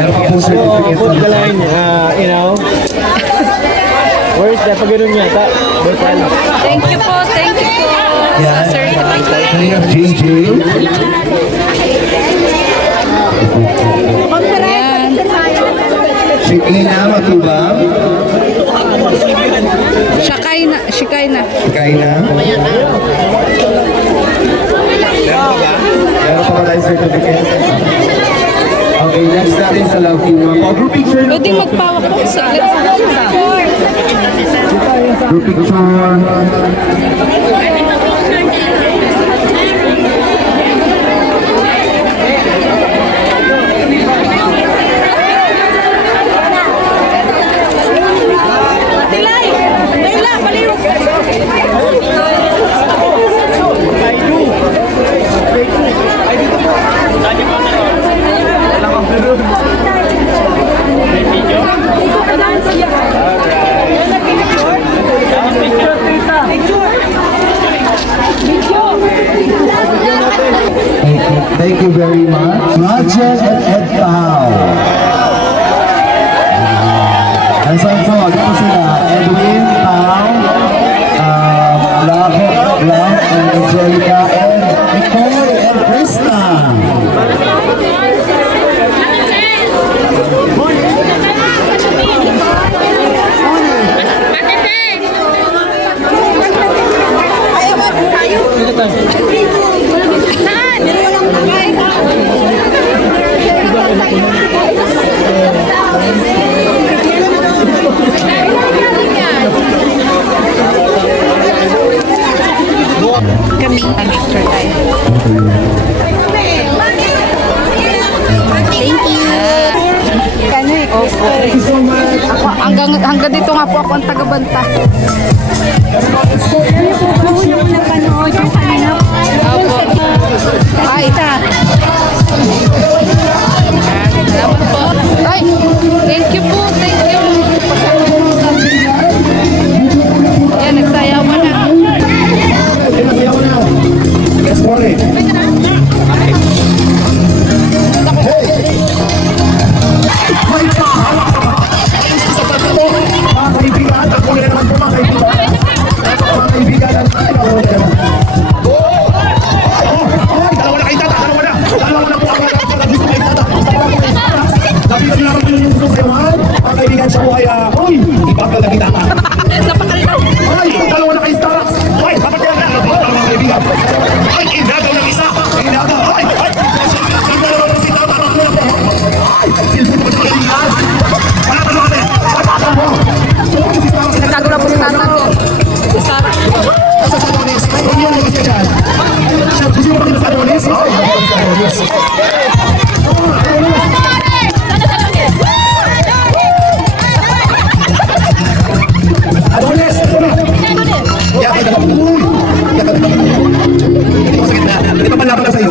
Meron pa pong certificate. Put the line, you know. Where's the pagano'n niya? Thank you po sa certificate. Kaya JJ. Ayan. Si Ina Matubang. Shikay na. Kaina. Meron pa ba tayong certificate? Okay, next natin sa love team. Group picture na Pwede po. magpawak po sa Group picture. Thank you very much. Roger and Ed Pao. Nasaan po? Dito sila. Edwin, Pao, Love, and Angelica, and Nicole, and Krista. Kami picture tayo. Thank you. Kano eh. Opo. Ako, hanggang dito nga po ako ang tagabanta. Opo. Ay. Salamat po. Ay, thank you po. Thank you. Yan, nagsayawan na. Let's go rin. May pahawak sa tatlo. Mga kaibigan, ako na naman po mga kaibigan. Mga kaibigan ang tayo. Ay, dalawa na kayo tata. Dalawa na po ako. Gusto kayo tata. Sabi ko lang yung gusto kayo. Mga kaibigan siya po ay, uy, ibagal na kita. Ay, dalawa na kayo tata. Ay, dapat yan na. Mga kaibigan. Ay, inagaw ng isa. Inagaw. Ay, ay. Dalawa na si tata. Ay, silbon ko kaibigan. Wala ka naman. Nagkagula po sa tata ko. Sarah. Sa Sadones. Ay, yun yung isa dyan. Gusto mo ba sa Sadones? Ay, sa Sadones. Adonis! Yakad ka na. Yakad ka na. Hindi ko sakit na. Hindi pa malaban na sa iyo.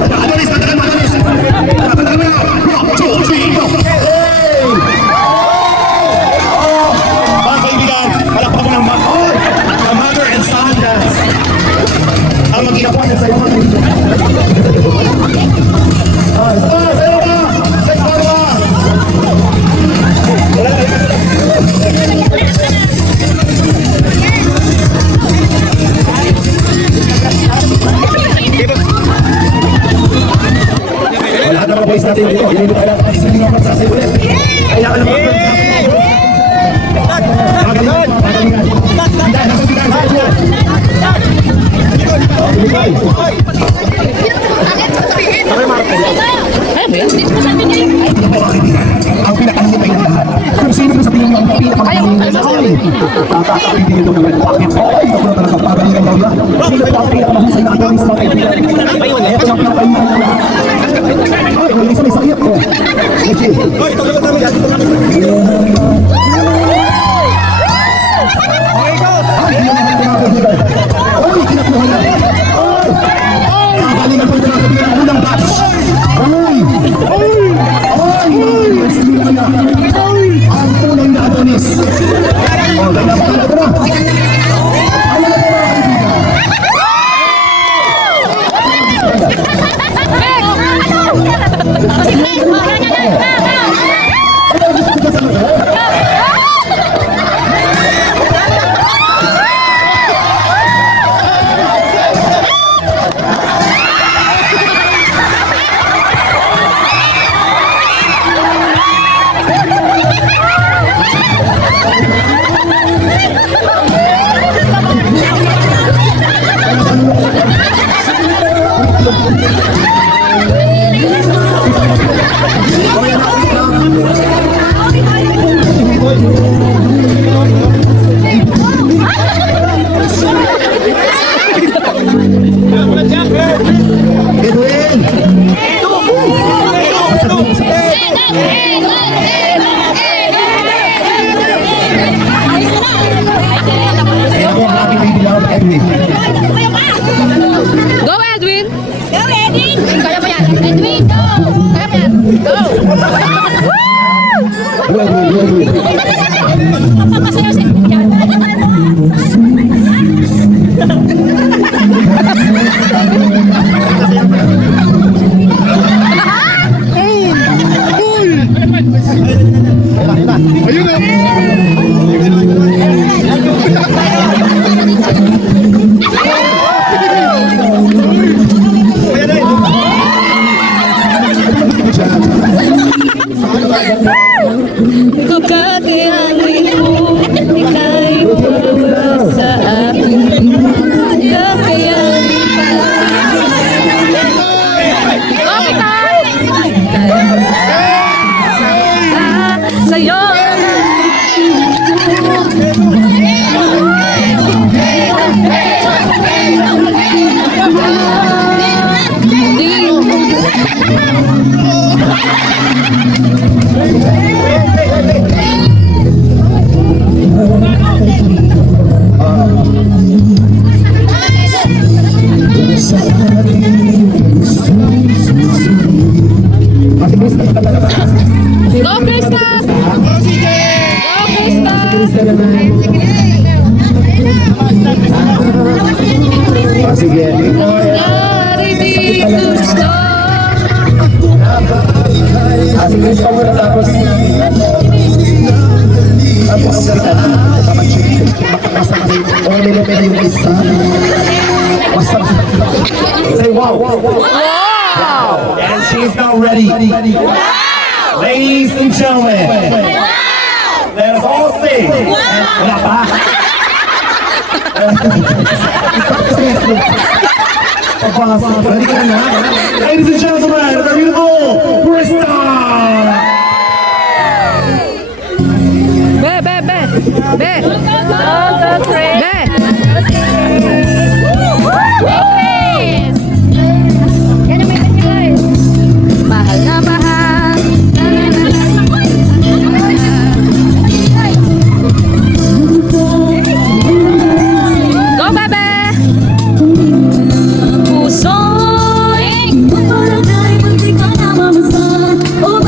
Adonis, tatagal mo, Adonis. Tatagal mo. 1, 2, 3, go. Hey! Mga kaibigan, palakpak mo ng the mother and son dance. Ang mag-inapuan sa iyo. Sa'yo ka! Sa'yo ka! Lahat ng mga boys natin dito, hindi mo kailangan kasi hindi naman sa sayo ulit. Kaya alam mo mga magalingan, magalingan. Hindi, nasa sigahan, sa sigahan. Bigay. Sabay Marco. Ang pinakahihintay ng lahat. Kung sino po sa tingin mo ang pinakamalingan ay kakakapitin ito ng bakit. Ay, ako na talaga pagalingan daw yan. Sino ba ang pinakamahusay na Adonis mga kaibigan? Ito ang pinakahintay ng lahat. Ay, kung isa may sakit ko. Hoy, tagalan namin yan. Ay, hindi naman ito mga kaibigan. Ay, kinakuha na. Ay, kagalingan po ito mga kaibigan ng unang batch. Ay, ay, ay, ang tunay na Adonis. O, ganyan pa ito na. Ay, ano ba mga kaibigan? Ano gusto ko sa mga? Edwin! Ako ang aking bibilang Edwin. Go, Edwin! Go, Edwin! Kaya mo yan! Edwin, go! Kaya mo yan! Go! Go, Edwin, go, Edwin. Papasayaw si Kakayanin mo, ika'y wala sa akin. Kakayanin sa'yo. Go, Krista! Go, Krista! Sige. Narinig gusto. Sige, gusto mo na tapos. Tapos sa o nilipin yung isa. Basta. Say wow. Wow. And she's now ready. Ladies and gentlemen. Let us all sing. Wala pa. Ready ka na? Ladies and gentlemen, the beautiful Krista! Be, be, be. Be. Be. Mahal na mahal. Go, bebe! Puso'y parang ay muntik ka na mamasan. O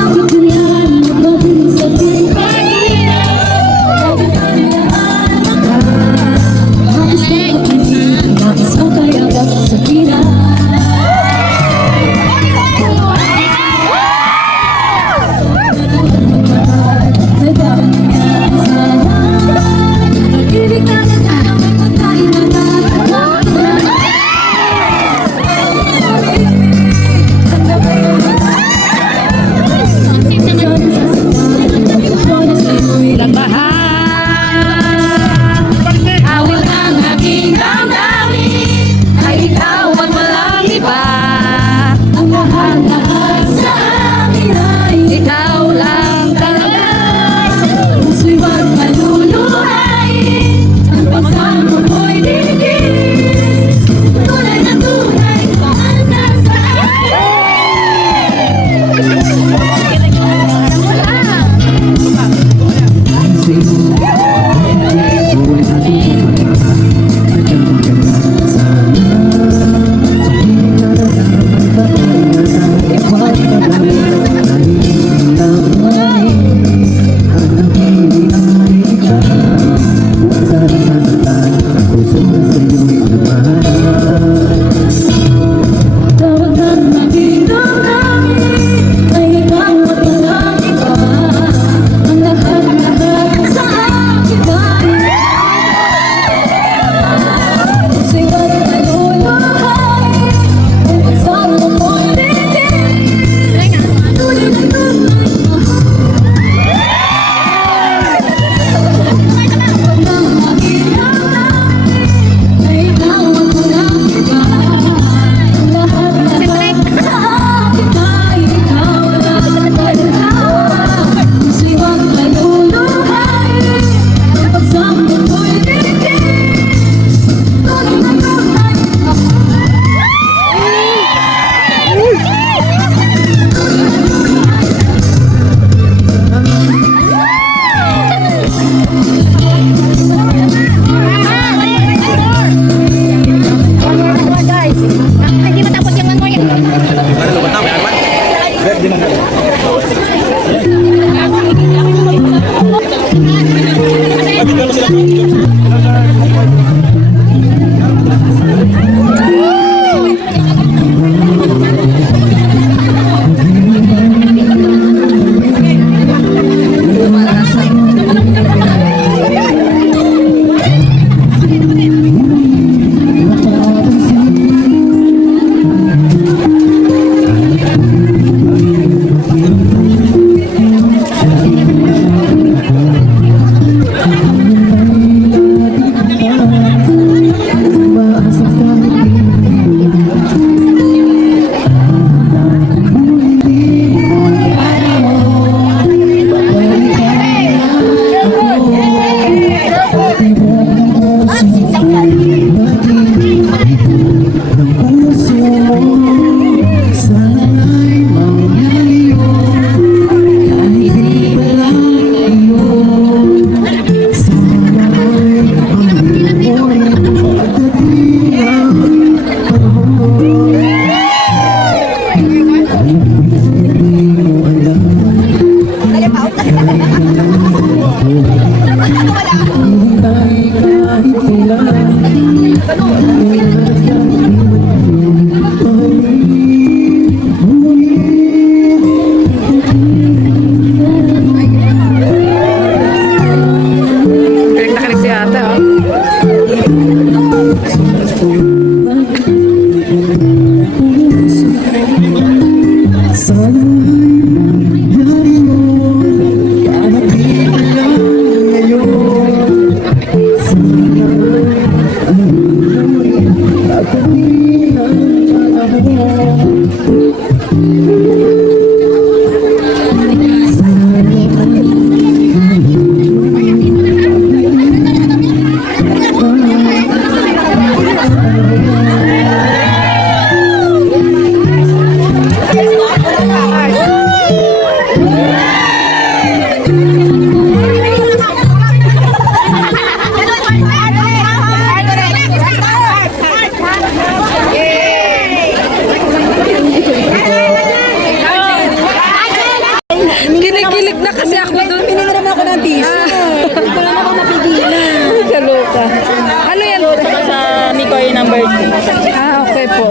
expired po. Ah, okay po.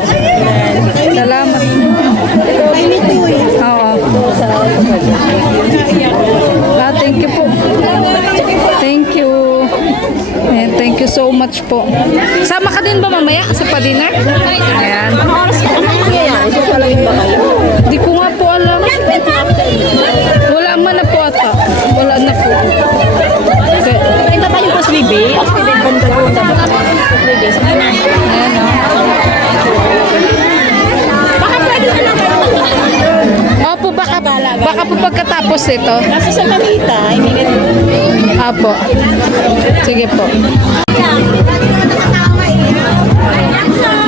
Salamat. Oo. Ah, thank you po. Thank you. And thank you so much po. Sama ka din ba mamaya sa pa-dinner? Ayan. Di ko nga po alam. Wala man na po ata. Wala na po. Okay. Ito pa yung post baby. At pwede banda ko ang dapat. Post baby. Ayan o. Baka pwede na lang kayo. Opo, baka po pagkatapos ito. Nasa sa Mamita. Apo. Sige po.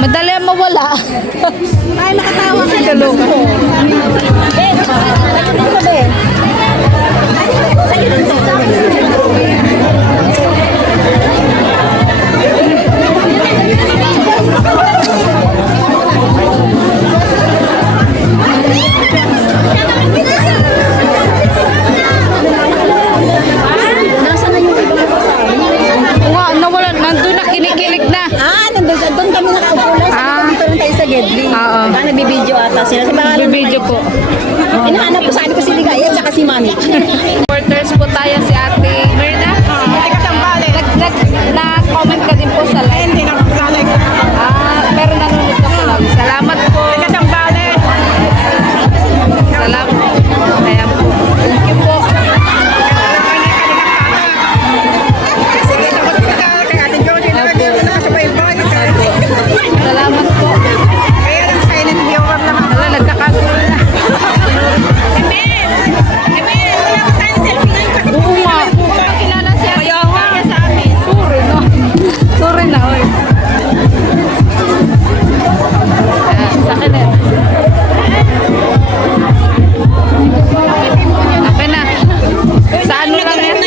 Madali ang mawala. Ay, nakatawa ka. Kaloko. Nasa na yung iba ko sa Wow, nawala. Nandun na, kinikilig na. doon kami nakaupo lang. Ah. Dito lang tayo sa Gedli. Oo. Nagbibideo ata sila. Sa pangalan Bibidyo po. Inahanap ko, sabi ko si Ligaya at saka si Mami. Supporters po tayo si Ate Mirna. Na-comment ka din po sa live. Hindi na maglalay ko. Pero nanonood ka po lang. Salamat po. Salamat. Ayan po. Thank you po. Salamat po. Wala, nagkakagulo na. Oo nga. Kilala siya. Kaya nga. Sa amin. Sorry, no? Sorry na, oy. Ayan, sa akin eh. Okay na. Sa ano lang yan?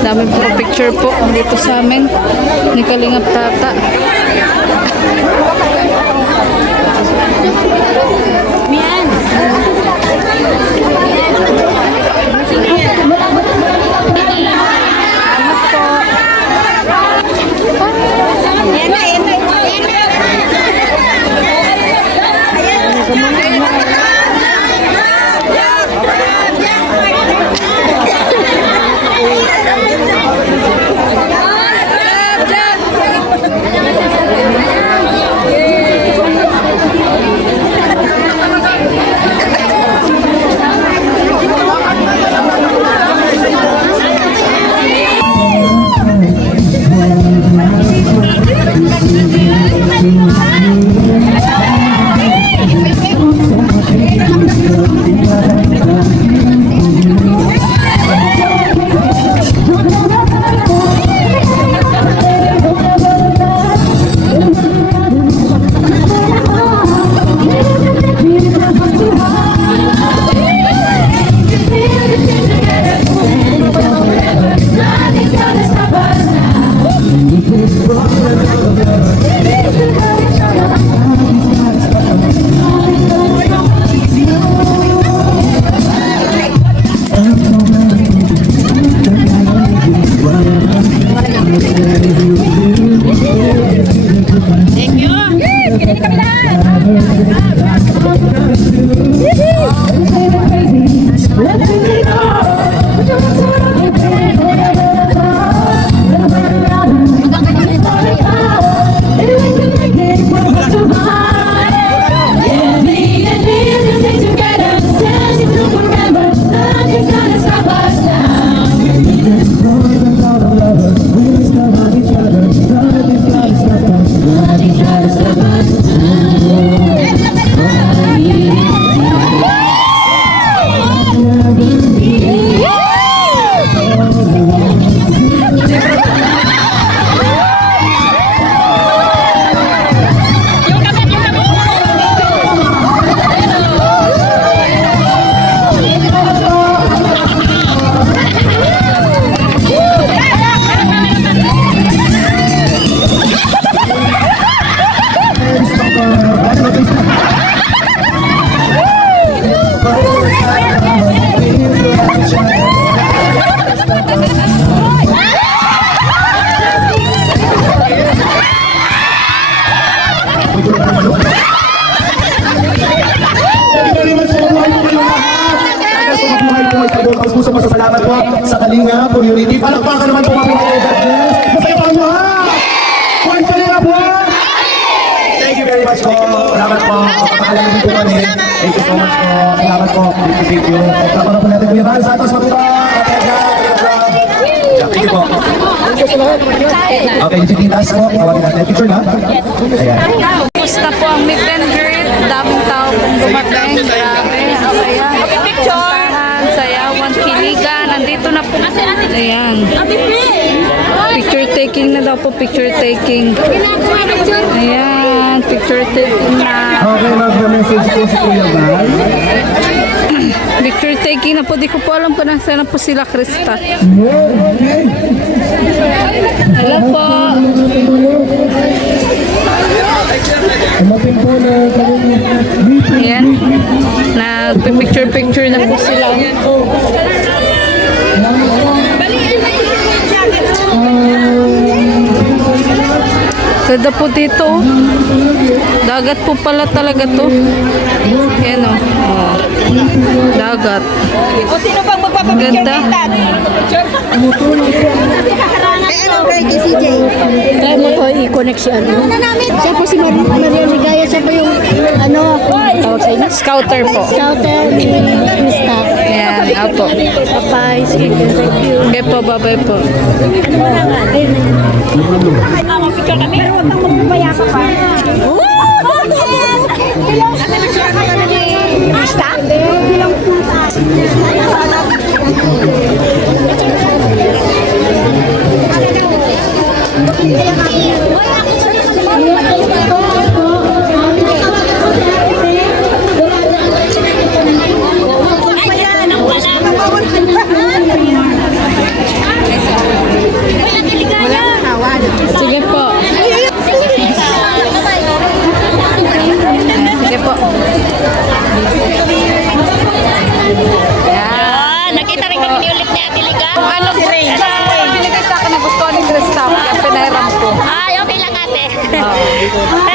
Dami po picture po dito sa amin ni Kalingap Tata. Mian. Nobody's gonna stop us now. Thank you very much po. Mabuhay po kayo lahat. Tagas po mabuhay po. Sa buong puso masasalamat po sa Kalinga community. Palakpakan naman po kami kayo. God bless. Masaya pa mo ha. Kuwan pa nila po. Thank you very much po. Salamat po. Pakalaman po kami. Thank you so much po. Salamat po. Thank you. Kapag po natin Kuya Val Santos Matuba. Thank you po. Okay, si Titas po. Tawagin natin. Picture na. Ayan. Kumusta po ang meet and greet? Daming tao pong dumating. Grabe, ang saya. Puntahan, sayawan, kiligan. Nandito na po. Ayan. Picture taking na daw po. Picture taking. Ayan. Picture taking na. Okay, mag-message po si Kuya Val. Picture taking na po. Di ko po alam kung nasaan na po sila, Krista. Okay. Hello po. Umating po na Ayan. Nagpipicture-picture na po sila. Ganda po dito. Dagat po pala talaga to. Ayan o. Oh. Dagat. O sino bang magpapapicture Ganda. kay CJ? Kaya mo ko i-connect si ano? Siya po si Maria Ligaya. Siya po yung ano? Tawag sa inyo? Scouter po. Scouter ni Krista. Ayan. Apo. Bye. Sige, thank you. Okay po. Bye-bye po. Picture kami. Pero huwag kang magpapaya ka pa. Krista? Bilang puta. Sige po. Sige po. Ayan. Nakita rin kami ni ulit ni Ate Liga. Kung ano po na binigay sa akin na gusto ni Krista, kaya pinahiram ko. Ay, okay lang ate.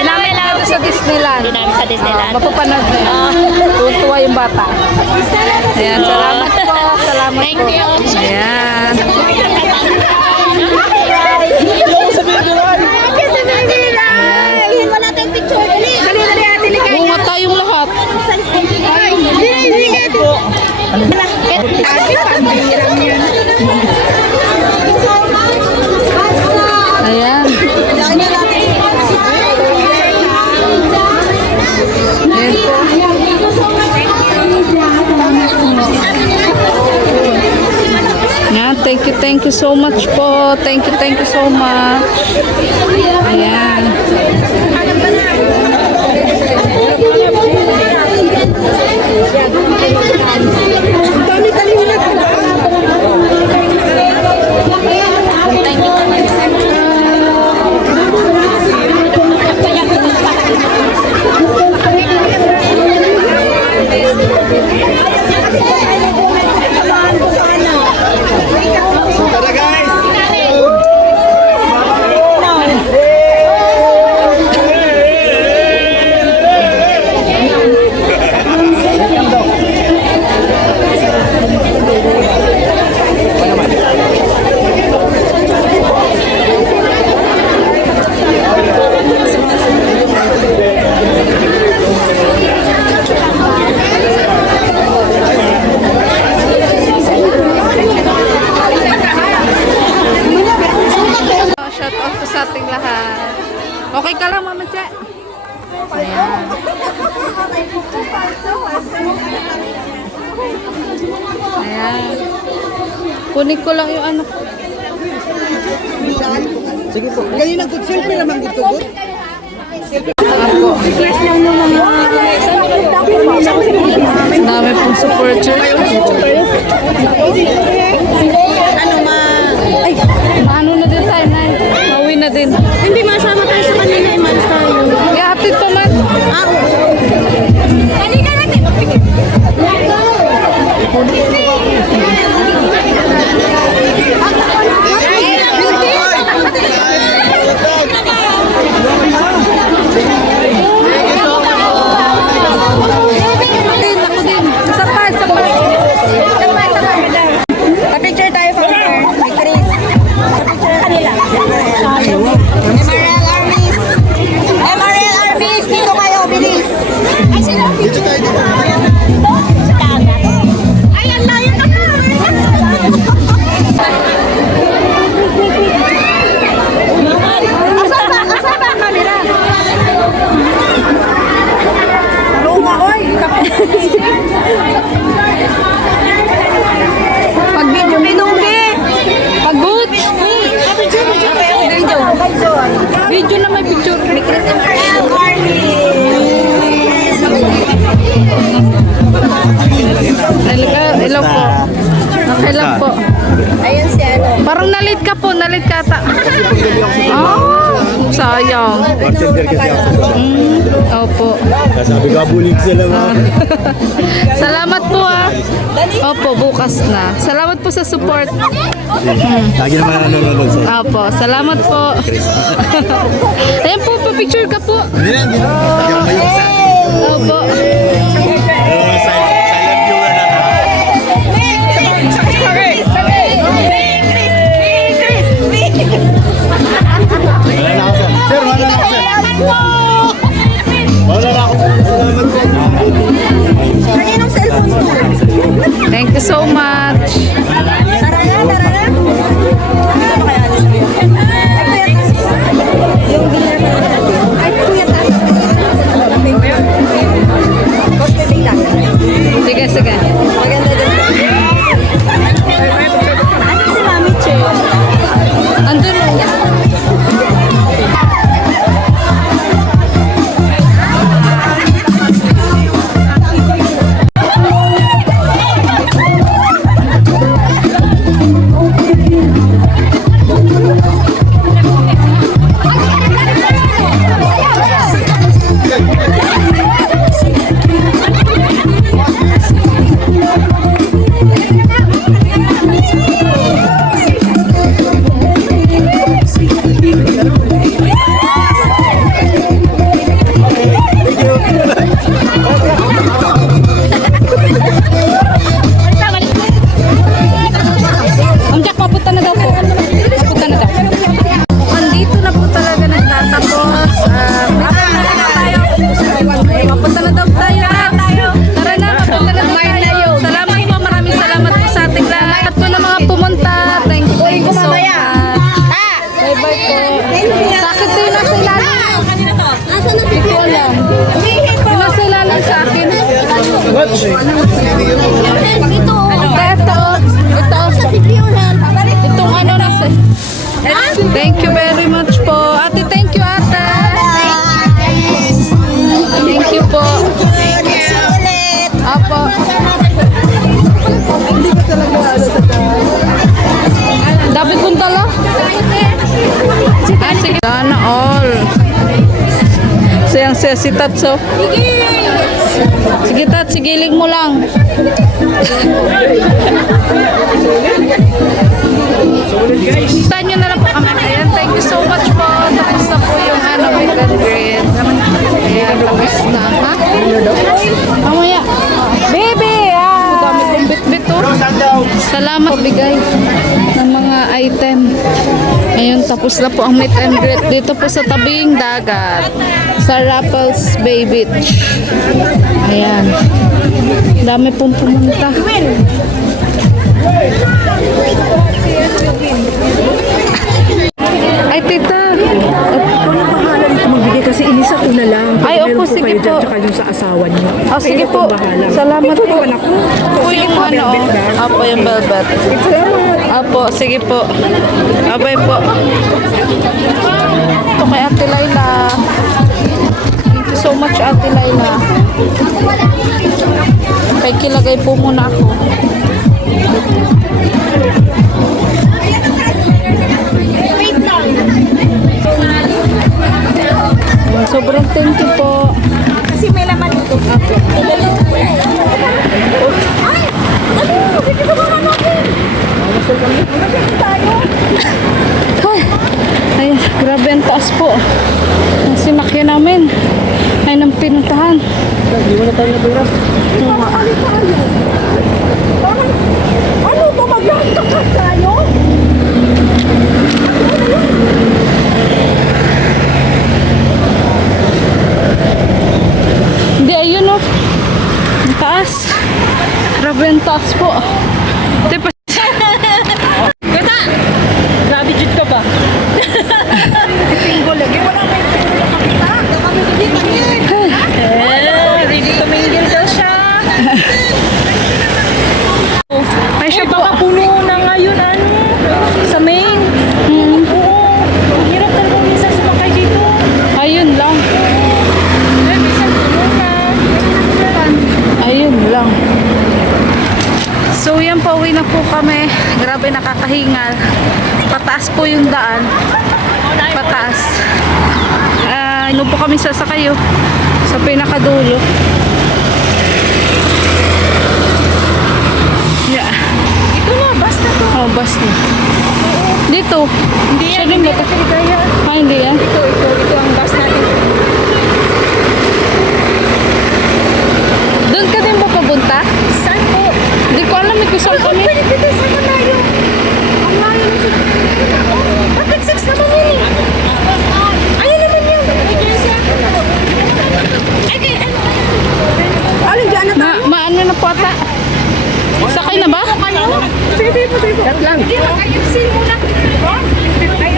Namin namin sa Disneyland. Doon namin sa Disneyland. Mapapanood na yun. Tuwa yung bata. Ayan, salamat po. Salamat Thank po. you. Ayan. Wala tayong picture. Dali, Ate Liga. Bunga tayong lahat. Ayan. Ayan po. Ayan, thank you so much po. Thank you so much. Ayan. Shout out po sa ating lahat. Okay ka lang, Mama Che? Ayan. Ayan. Kunin ko lang yung ano ko. Ganyan ang good selfie naman good to good. Ako. Ang dami pong supporters. Ano na din tayo, Nay? Mauwi na din. Hindi masama tayo sa kanila. Imalas tayo. Ihatid pa man. Kanina natin. nagpapalit ka ata. Sayang. Bartender kasi ako. Opo. Sabi ko, bulig sila mga. Salamat po ah. Opo, bukas na. Salamat po sa support. Lagi naman nanonood sa'yo. Opo, salamat po. Ayan po, pa-picture ka po. Hindi na. Lagi naman yung sa. Opo. Silent viewer na ka. Wala na ako, sir. Sir, wala na ako, sir. Wala na ako. Kaninong cellphone mo? Thank you so much. Tara na. Ano kaya alis mo yun? Yung bilang ay kuya tayo. Coste data. Sige, sige. Maganda din. Ano si Mami Che? Andun o. Ang Jack, papunta na daw po. Papunta na daw. Andito na po talaga nagtatapos. Papunta na daw tayo. Tara na, papunta na daw tayo. Salamat po, maraming salamat po sa ating lahat. At po na mga pumunta. Thank you so much. Bye-bye po. Sakit din nasa ilalim. Nasaan na si Hindi ko alam. Yung nasa ilalim sa akin. Ito. Ito. Si Pure Health. Itong ano nasa. Thank you very much po. Ate, thank you ate. Thank you po. Apo. Dapat kong tala. Ah, sige. Sana all. Sayang siya si Tatso. Sige Tat, sigilig mo lang. Puntahan nyo na lang po kami. Ayan, thank you so much po. Tapos na po yung meet and greet. Ayan, tapos na. Ha? Mamaya. Baby! Ah! Dami kong bit-bit oh. Salamat bigay ng mga item. Ayun, tapos na po ang meet and greet dito po sa tabing dagat sa Raffles Bay Beach. Ayan. Dami pong pumunta. Ay, tita. Bahala dito magbigay kasi inisa ko na lang. Ay, opo, Meron sige kayo dyan, po. tsaka yung sa asawa niyo. Oh, sige Kayo po. bahala. Salamat Ito po. naman ako. Po yung ano. velvet bag. Apo, yung velvet. Apo, sige po. Abay po. Ito kay Ate Laila. Thank you so much, Ate Laila. Kay kilagay po muna ako. Sobrang thank you po. Kasi may laman ito. Okay. Ay, grabe ang taas po. Ang sinakya namin. Ay, nang pinuntahan. Hindi mo na tayo natira. Ano to? Maglakad tayo? Hindi, ayun o. Ang taas. Grabe ang taas po. Di pa. Kita! Grabe jud ka ba? Pinggol lagi. Wala may pinggol na makita. Kami dito niyan. Ready to mingle daw siya. Ay, siya po. Puno na ngayon ano sa main. Oo. Ang hirap talaga minsan sumakay dito. Ayun lang. Eh, minsan puno na. Ayun lang. So yan, pauwi na po kami. Grabe, nakakahingal. Pataas Pataas po yung daan. Pataas. Doon po kami sasakay sa pinakadulo. Yeah. Ito na, basta to. Oh, bus na. Dito. Hindi yan, hindi yan. Hindi yan. Ito ang bus natin. Doon ka din ba papunta? Saan po? Hindi ko alam kung saan kami. Pwede, saan na tayo? Ang layo na siya. Bakit 6 naman yun eh? Ayun naman yun. Ay, kaya ano? Alin dyan na tayo? Maano na po ata? Sakay na ba? Sige po. Kat lang. Hindi, mag-IFC muna. Ay,